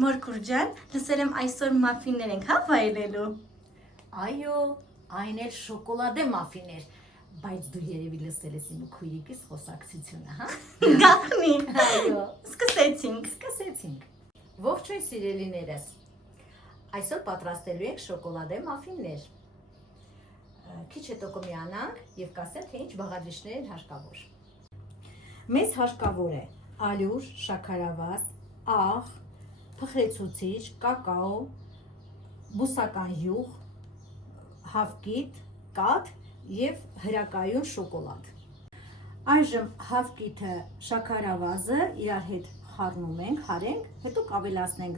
Մորքուր ջան, լսել եմ այսօր մաֆիններ ենք, հա, վայելելու։ Այո, այն էլ շոկոլադե մաֆիներ, բայց դու երևի լսել ես իմ քույրիկիս խոսակցությունը, հա։ Գախնի։ Այո, Սկսեցինք։ Ողջույն սիրելիներս։ Այսօր պատրաստելու ենք շոկոլադե մաֆիններ։ Քիչ հետո կմիանանք եւ կասեմ, թե ինչ բաղադրիչներ են հարկավոր։ Մեզ հարկավոր է ալյուր, շաքարավազ, աղ, փխրեցուցիչ, կակաո, բուսական յուղ, հավկիթ, կաթ եւ հրակայուն շոկոլադ։ Այժմ հավկիթը, շաքարավազը իրար հետ խառնում ենք, հարենք, հետո կավելացնենք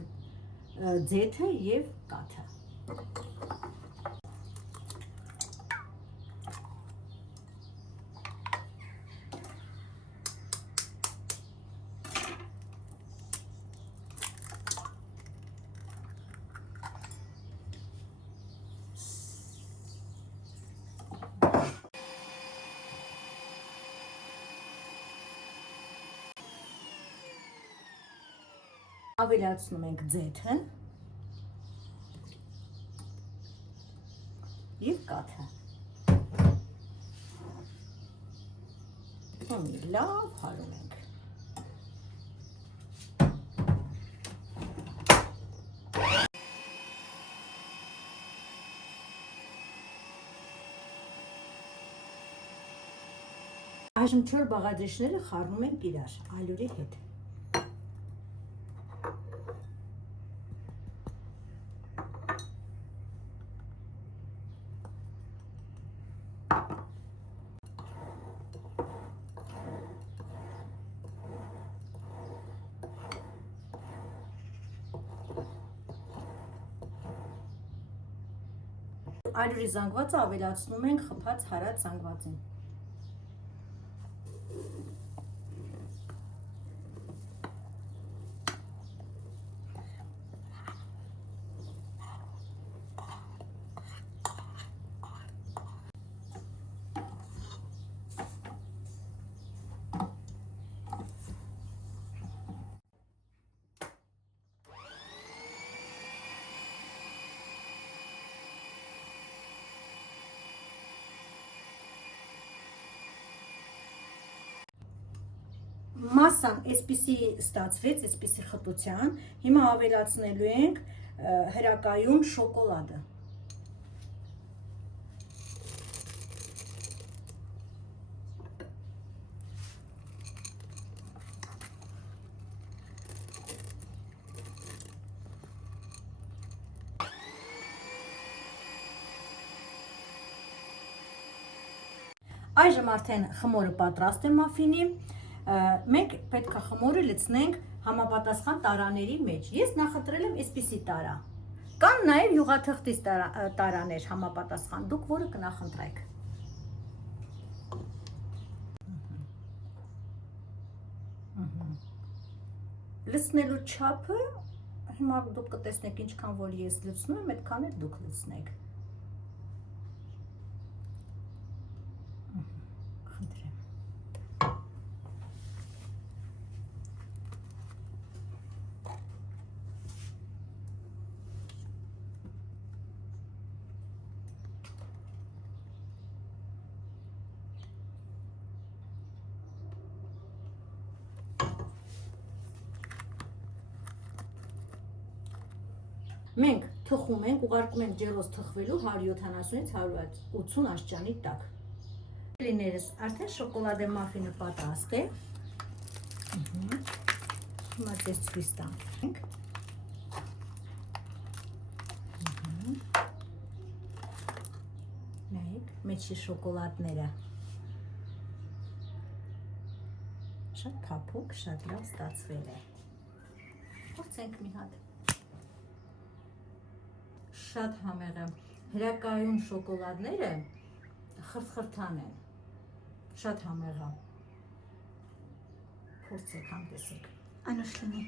ձեթը եւ կաթը։ Ավելացնում ենք ձեթը և կաթը։ Մի լավ հարում ենք։ Այժմ 4 բաղադրիչները խառնում ենք իրար ալյուրի հետ։ Ալյուրի զանգվածը ավելացնում ենք խփած հարած զանգվածին։ Մասսան այսպիսի ստացվեց, այսպիսի խտության, հիմա ավելացնելու ենք հրակայուն շոկոլադը։ Այժմ արդեն խմորը պատրաստ է մաֆինի, մենք պետք է խմորը լցնենք համապատասխան տարաների մեջ։ Ես նախընտրել եմ այսպիսի տարա։ Կան նաև յուղաթղթից տարաներ համապատասխան, դուք որը կնախընտրեք։ Լցնելու չափը, հիմա դուք կտեսնեք ինչքան որ ես լցնում եմ, այդքան էլ դուք լցնեք։ Մենք թխում ենք, ուղարկում ենք ջեռոց թխվելու 170-ից 180 աստիճանի տակ։ Սիրելիներս, արդեն շոկոլադե մաֆինը պատրաստ է։ Հիմա ձեզ ցույց տանք։ Նայեք, մեջի շոկոլադները։ Շատ փափուկ, շատ լավ ստացվել է։ Փորձենք մի հատ։ Շատ համեղ է, հրակայուն շոկոլադները խրթխրթան են, շատ համեղ է, փորձեք համ տեսեք։ Անուշ լինի։